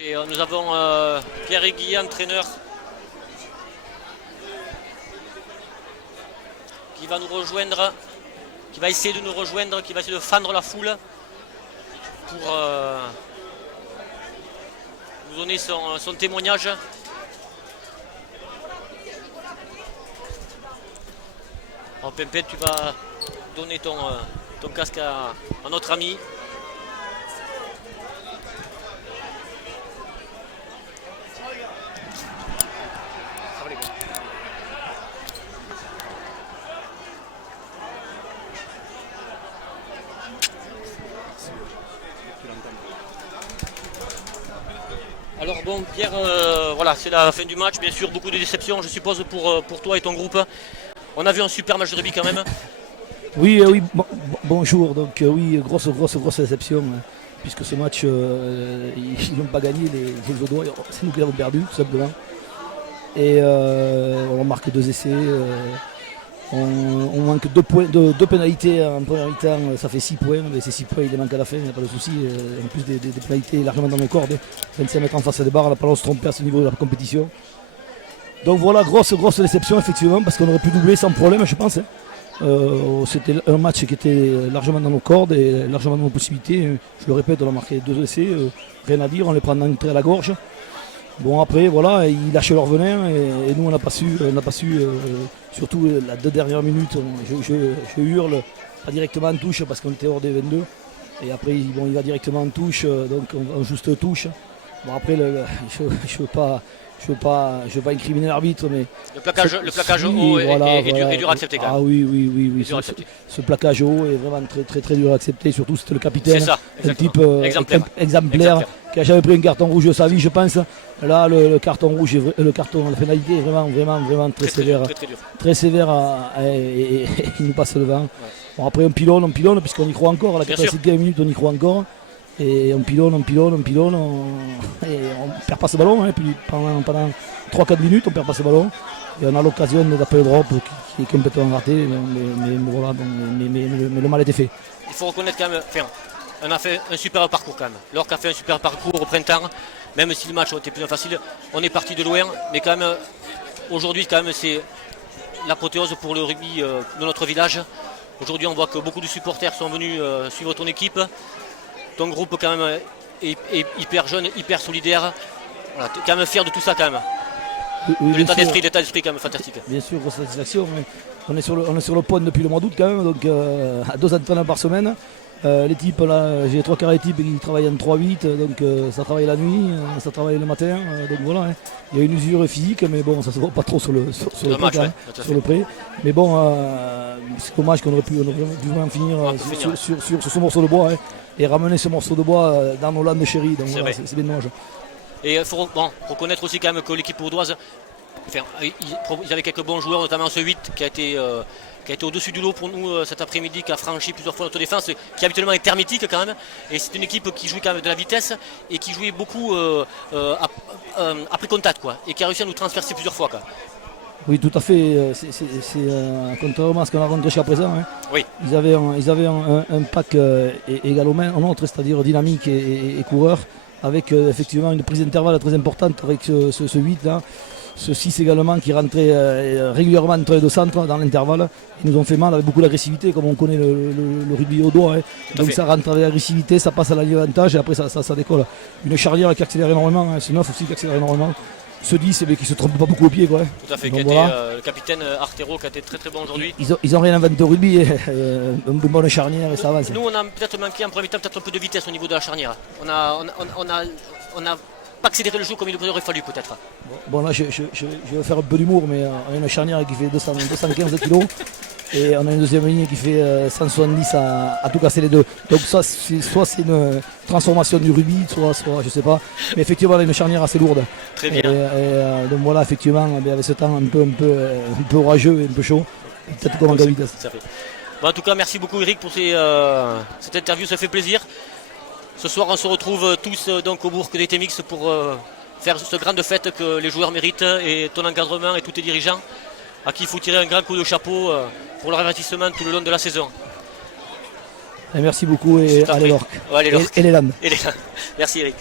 Et nous avons Pierre Aiguillet, entraîneur, qui va nous rejoindre, qui va essayer de nous rejoindre, qui va essayer de fendre la foule pour nous donner son témoignage. Alors Pimpin, tu vas donner ton casque à notre ami. Alors bon Pierre, voilà, c'est la fin du match, bien sûr, beaucoup de déceptions je suppose pour toi et ton groupe. On a vu un super match de rugby quand même. Oui, bonjour, donc oui, grosse déception, hein, puisque ce match, ils n'ont pas gagné, les Audois, c'est nous qui l'avons perdu, tout simplement. Et on a marqué 2 essais, on manque 2 points, 2 pénalités en première mi-temps, ça fait 6 points, mais ces 6 points ils les manquent à la fin, il n'y a pas de souci. En plus des pénalités largement dans nos cordes, 25 mètres en face des barres, on n'a pas le droit de se tromper à ce niveau de la compétition. Donc voilà, grosse déception effectivement, parce qu'on aurait pu doubler sans problème je pense. C'était un match qui était largement dans nos cordes et largement dans nos possibilités. Je le répète, on a marqué 2 essais, rien à dire, on les prend d'entrée à la gorge. Bon après voilà, ils lâchent leur venin et nous on n'a pas su, surtout la 2 dernières minutes, je hurle, pas directement en touche parce qu'on était hors des 22. Et après bon, il va directement en touche, donc en juste touche. Bon après je veux pas incriminer l'arbitre, mais le plaquage haut est dur à accepter quand même. Ah oui. Ce plaquage haut est vraiment très dur à accepter, surtout c'était le capitaine, un type exemplaire qui a jamais pris un carton rouge de sa vie je pense. Là le carton rouge, la pénalité est vraiment très sévère, très sévère et il nous passe devant. Ouais. Bon après on pilonne puisqu'on y croit encore, à la 85e minute on y croit encore. Et on pilonne, et on perd pas ce ballon, hein, puis pendant 3-4 minutes on perd pas ce ballon. Et on a l'occasion d'appeler le drop qui est complètement raté, mais voilà, mais le mal était fait. Il faut reconnaître quand même, on a fait un super parcours quand même. L'Orc a fait un super parcours au printemps, même si le match a été plus facile, on est parti de loin, mais quand même aujourd'hui quand même c'est l'apothéose pour le rugby de notre village. Aujourd'hui on voit que beaucoup de supporters sont venus suivre ton équipe. Ton groupe quand même est hyper jeune, hyper solidaire. Voilà, tu es quand même fier de tout ça quand même. Oui, l'état d'esprit quand même fantastique. Bien sûr, grosse satisfaction. On est sur le point depuis le mois d'août quand même, donc à 2 entraînements par semaine. Les types là, j'ai 3 quarts d'équipe qui travaillent en 3-8, donc ça travaille la nuit, ça travaille le matin, donc voilà. Hein. Il y a une usure physique, mais bon, ça se voit pas trop sur le pré. Mais bon, c'est dommage qu'on aurait dû vraiment finir sur ce morceau de bois. Hein. Et ramener ce morceau de bois dans nos landes chéries, donc voilà, c'est bien dommage. Et il faut reconnaître aussi quand même que l'équipe audoise, ils avaient quelques bons joueurs, notamment ce 8 qui a été au-dessus du lot pour nous cet après-midi, qui a franchi plusieurs fois notre défense, qui habituellement est hermétique quand même. Et c'est une équipe qui jouait quand même de la vitesse et qui jouait beaucoup après contact, quoi, et qui a réussi à nous transpercer plusieurs fois. Quoi. Oui, tout à fait. C'est contrairement à ce qu'on a rencontré jusqu'à présent. Hein. Oui. Ils avaient un pack également en autre, c'est-à-dire dynamique et coureur, avec effectivement une prise d'intervalle très importante avec ce 8 là. Ce 6 également qui rentrait régulièrement entre les 2 centres dans l'intervalle. Ils nous ont fait mal avec beaucoup d'agressivité, comme on connaît le rugby au doigt. Hein. Donc ça rentre avec l'agressivité, ça passe à l'avantage et après ça décolle. Une charnière qui accélère énormément, hein. C'est 9 aussi qui accélère énormément. Ce 10 qui ne se trompe pas beaucoup au pied. Quoi. Tout à fait, donc, le capitaine Artero qui a été très bon aujourd'hui. Ils ont rien inventé au rugby, une bonne charnière et ça avance. Nous on a peut-être manqué en premier temps peut-être un peu de vitesse au niveau de la charnière. On a pas accéléré le jeu comme il aurait fallu peut-être. Bon là je vais faire un peu d'humour, mais on a une charnière qui fait 215 kg. Et on a une deuxième ligne qui fait 170 à tout casser les deux. Donc ça, soit c'est une transformation du rugby, soit je sais pas. Mais effectivement, on a une charnière assez lourde. Très bien. Donc voilà, effectivement, avec ce temps un peu orageux et un peu chaud, peut-être qu'on manque de vitesse. Bon, en tout cas, merci beaucoup Eric pour cette interview, ça fait plaisir. Ce soir, on se retrouve tous donc au bourg des TMX pour faire cette grande fête que les joueurs méritent et ton encadrement et tous tes dirigeants, à qui il faut tirer un grand coup de chapeau pour leur investissement tout le long de la saison. Et merci beaucoup et allez l'Orc. Ouais, et les Landes. Merci Eric.